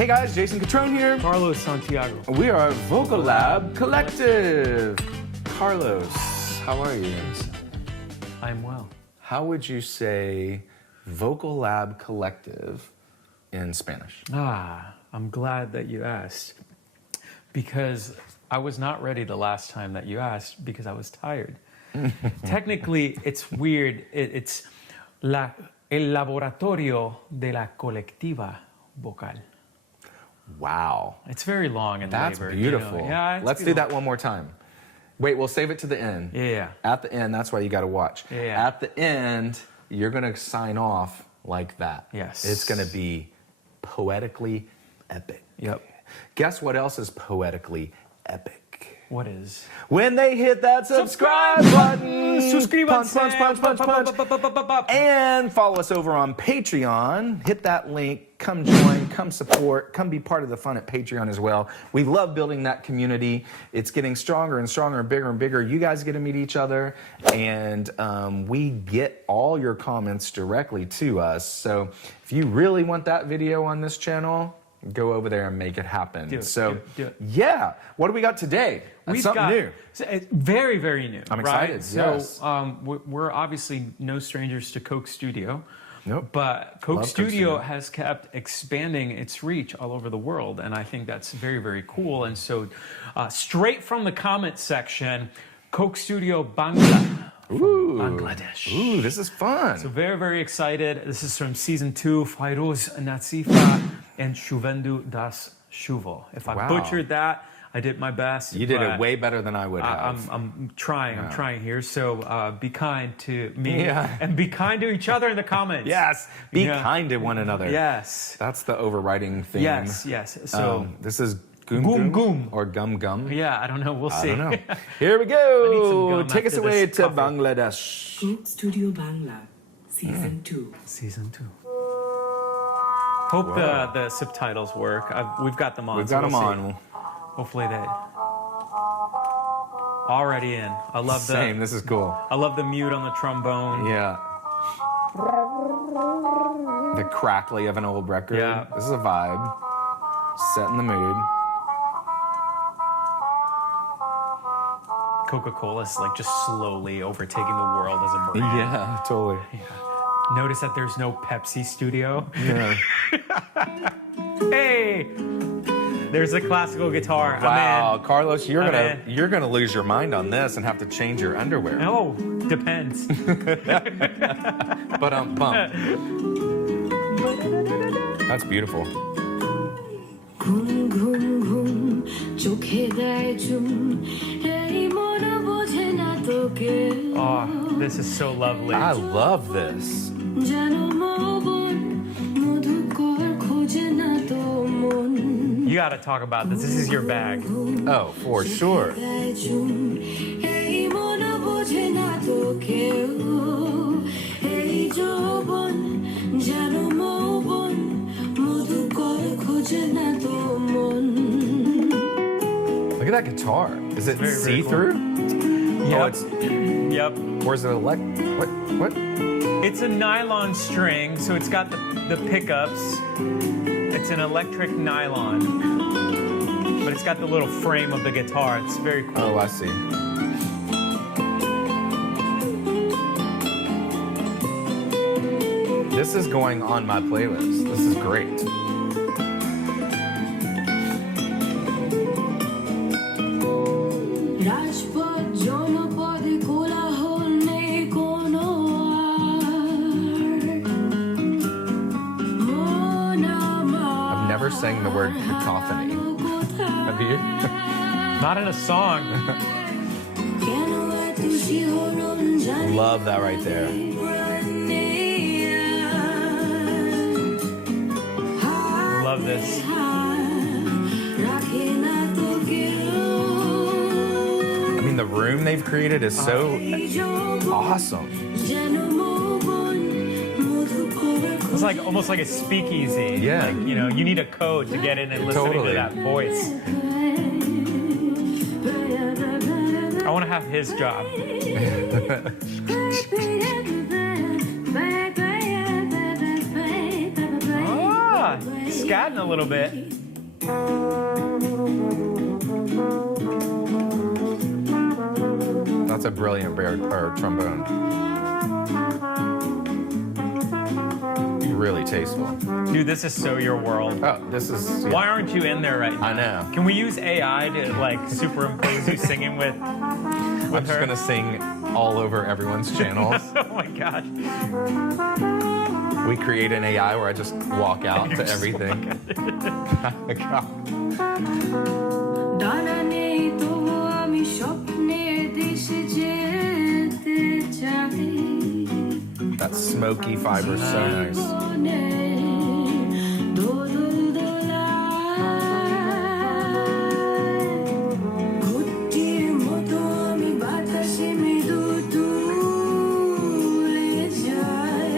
Hey guys, Jason Catrone here. Carlos Santiago. We are Vocal Lab Collective. Carlos, how are you? I'm well. How would you say Vocal Lab Collective in Spanish? I'm glad that you asked, because I was not ready the last time that you asked because I was tired. Technically, it's weird. It's el laboratorio de la colectiva vocal. Wow. It's very long and That's labored. beautiful. You know? Yeah, it's Let's beautiful. do that one more time. Wait, we'll save it to the end. Yeah. At the end, that's why you got to watch. Yeah. At the end, you're going to sign off like that. Yes. It's going to be poetically epic. Yep. Guess what else is poetically epic? What is? When they hit that subscribe button. Suscríbanse. Punch. And follow us over on Patreon. Hit that link. Come join. Come support. Come be part of the fun at Patreon as well. We love building that community. It's getting stronger and stronger and bigger. You guys get to meet each other. And we get all your comments directly to us. So if you really want that video on this channel, go over there and make it happen. Do it. Yeah. What do we got today? That's something new. It's very, very new. I'm excited, Right? yes. So we're obviously no strangers to Coke Studio. Nope. But Coke Love Studio Coke has kept expanding its reach all over the world, and I think that's very, very cool. And so, straight from the comments section, Coke Studio Bangla. Ooh. Bangladesh. Ooh, this is fun. So very, very excited. This is from season 2, Fairooz, Nazifa, and Shuvendu das Shuvo. If I butchered that, I did my best. You did it way better than I would have. I'm trying. I'm trying here. So be kind to me Yeah. and be kind to each other in the comments. Yes. Be kind to one another. Yes. That's the overriding theme. Yes. So this is Ghum Ghum Ghum Ghum. or Ghum Ghum. yeah, I don't know. We'll see. I don't know. Here we I need some go. gum Take us after away this to coffee. Bangladesh. Coke Studio Bangla, Season 2. Season 2. Hope the subtitles work. We've got them on. We've so got them we'll see. on. Hopefully they already in. I love Same. This is cool. I love the mute on the trombone. Yeah. The crackly of an old record. Yeah. This is a vibe. Setting the mood. Coca-Cola's like just slowly overtaking the world as a brand. Yeah, totally. Notice that there's no Pepsi studio. Yeah. Hey, there's a classical guitar. Wow, I'm in. Carlos, you're I'm gonna lose your mind on this and have to change your underwear. No, depends. But bump. That's beautiful. Ghum Ghum Ghum, চোখে দেয় চুম, এই মন বোঝে না তোকে। Oh, this is so lovely. I love this. জানো মন, মধুকর খোঁজে না তো মন। You got to talk about this. This is your bag. Oh, for sure. দেয় চুম, এই মন বোঝে না তোকে। এই যৌবন, জানো মৌবন, মধুকর খোঁজে না তো মন। Look at that guitar. Is it very, very see-through? Yep. Oh, it's, Yep. or is it what? It's a nylon string, so it's got the pickups. It's an electric nylon, but it's got the little frame of the guitar. It's very cool. Oh, I see. This is going on my playlist. This is great. রাজপথ জনপদে কোলাহল নেই কোনো I've never sang the word cacophony. Have you? Not in a song. Love that right there. Love this. I mean, the room they've created is so awesome. It's like almost like a speakeasy. Yeah. Like, you know, you need a code to get in and listening Totally. to that voice. I want to have his job. Ah, scatting a little bit. That's a brilliant trombone. Really tasteful. Dude, this is so your world. Oh, this is... yeah. Why aren't you in there right now? I know. Can we use AI to like superimpose you singing with I'm just her? going to sing all over everyone's channels. Oh my gosh. We create an AI where I just walk out to everything. ডানা নেই তবু আমি স্বপ্নের দেশে যেতে চাই That smoky fiber is so nice. বনে দোদুল দোলায় ঘুরটির মতো আমি বাতাসে মৃদু তুলে যাই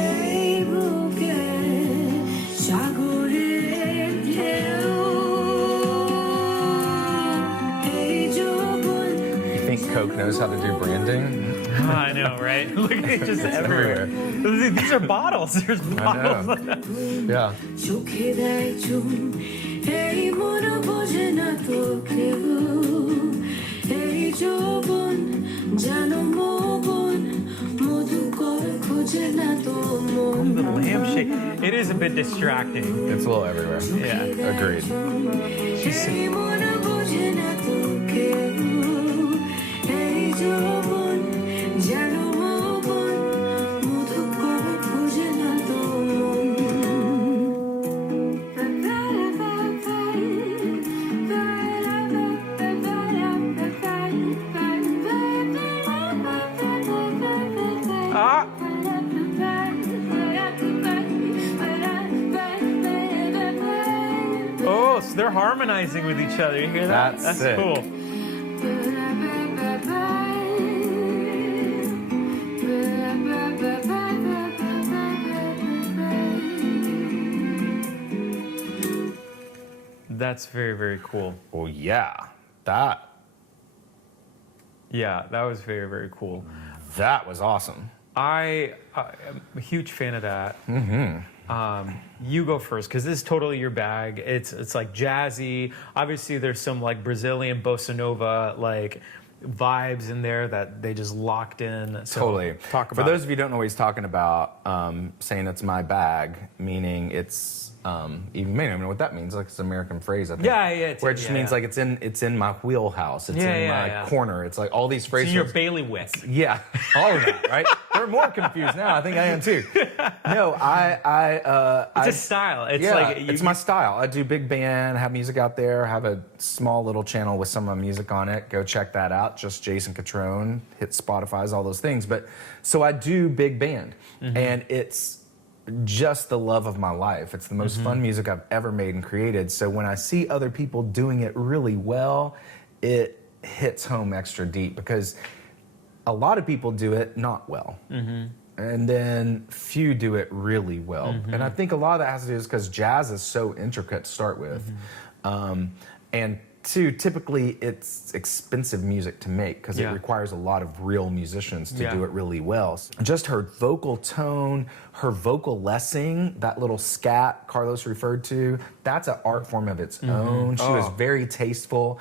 এই বুকে সাগরের ঢেউ এই যৌবন You think Coke knows how to do branding? I know, right? Look at it just everywhere. These are bottles. There's I bottles. know. Yeah. চোখে দেয় চুম এই মন বোঝে না তো কেউ এই যৌবন জানো মন মধুকর খোঁজে না তো মন The lampshade. It is a bit distracting. It's a little everywhere. Yeah. Agreed. এই মন বোঝে না তো কেউ এই যৌবন জানো মন মধুকর খোঁজে না তো Ah. Oh, so they're harmonizing with each other. You hear that? That's sick. Cool. That's very, very cool. Well, yeah. That Yeah, that was very, very cool. was awesome. I am a huge fan of that. You go first because this is totally your bag. It's like jazzy. Obviously, there's some like Brazilian bossa nova like vibes in there that they just locked in. So Totally. Talk about For those of you who don't know what he's talking about, saying it's my bag, meaning it's you may not know what that means. Like it's an American phrase, I think. Yeah, yeah, Where it just means like it's in my wheelhouse. It's in my corner. It's like all these It's phrases. in your bailiwick. Yeah, all of that, right? They're more confused now. I think I am too. No, It's a style. It's yeah, like it's my style. I do big band, have music out there, have a small little channel with some of my music on it. Go check that out. Just Jason Catrone, hit Spotify's, all those things. But so I do big band, and it's just the love of my life. It's the most fun music I've ever made and created. So when I see other people doing it really well, it hits home extra deep because a lot of people do it not well. And then few do it really well. And I think a lot of that has to do is because jazz is so intricate to start with. And two, typically it's expensive music to make because it requires a lot of real musicians to do it really well. Just her vocal tone, her vocal lessing, that little scat Carlos referred to, that's an art form of its own. She was very tasteful.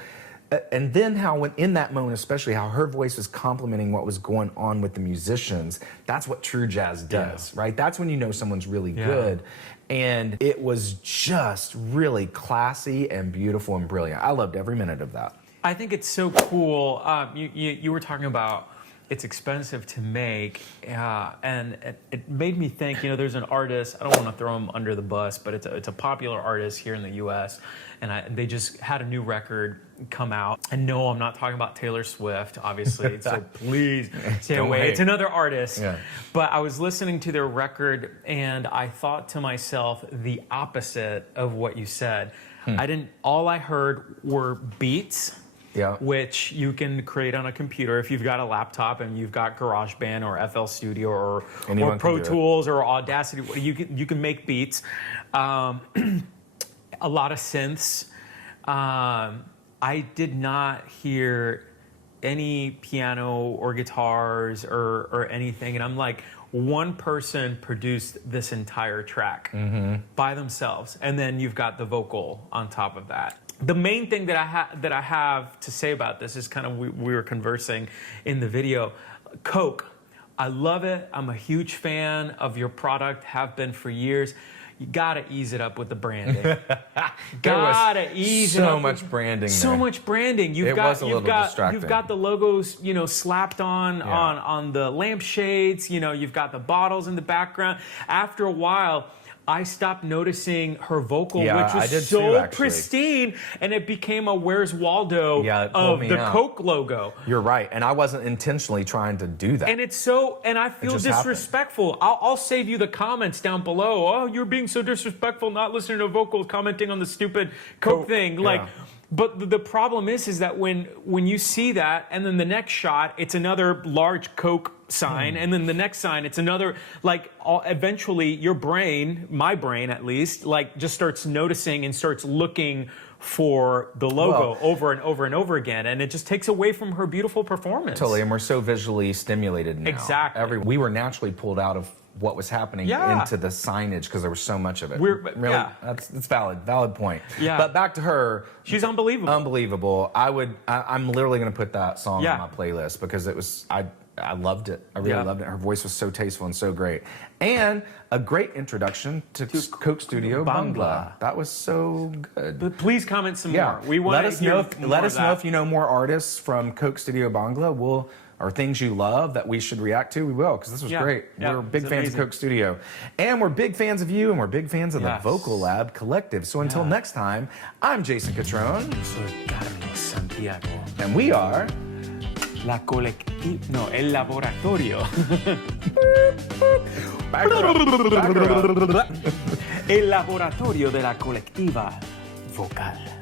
And then how when in that moment, especially how her voice was complementing what was going on with the musicians, that's what true jazz does, right? That's when you know someone's really good. And it was just really classy and beautiful and brilliant. I loved every minute of that. I think it's so cool. You were talking about it's expensive to make, and it made me think. You know, there's an artist. I don't want to throw him under the bus, but it's a popular artist here in the U.S. And they just had a new record come out. And no, I'm not talking about Taylor Swift, obviously. So please stay Don't away. hate. It's another artist. Yeah. But I was listening to their record, and I thought to myself the opposite of what you said. All I heard were beats. Yeah. Which you can create on a computer if you've got a laptop and you've got GarageBand or FL Studio or Pro Tools or Audacity. You can make beats. A lot of synths. I did not hear any piano or guitars or anything, and I'm like, one person produced this entire track by themselves, and then you've got the vocal on top of that. The main thing that I have to say about this is kind of we were conversing in the video. Coke, I love it. I'm a huge fan of your product, have been for years. You gotta ease it up with the branding. Gotta ease it up. So much branding. So much branding. You've got the logos, you know, slapped on the lampshades. You know, you've got the bottles in the background. After a while, I stopped noticing her vocal, which was so pristine, and it became a Where's Waldo of the Coke logo. You're right, and I wasn't intentionally trying to do that. And it's so, and I feel disrespectful. I'll save you the comments down below. Oh, you're being so disrespectful, not listening to vocals, commenting on the stupid Coke thing. Like, but the problem is that when you see that, and then the next shot, it's another large Coke sign, and then the next sign, it's another, like, eventually your brain, my brain at least, like, just starts noticing and starts looking for the logo over and over and over again, and it just takes away from her beautiful performance. Totally, and we're so visually stimulated now. Exactly. We were naturally pulled out of what was happening into the signage because there was so much of it. That's valid point. Yeah. But back to her. She's unbelievable. Unbelievable. I'm literally going to put that song on my playlist because it was, I loved it. I really loved it. Her voice was so tasteful and so great. And a great introduction to Coke Studio Bangla. That was so good. But please comment some more. We want let us know if you know more artists from Coke Studio Bangla. Or things you love that we should react to, we will, because this was great. We're big fans of Coke Studio. And we're big fans of you, and we're big fans of the Vocal Lab Collective. So until next time, I'm Jason Catrone. Soy Carlos Santiago. And we are... El laboratorio. El laboratorio de la colectiva vocal.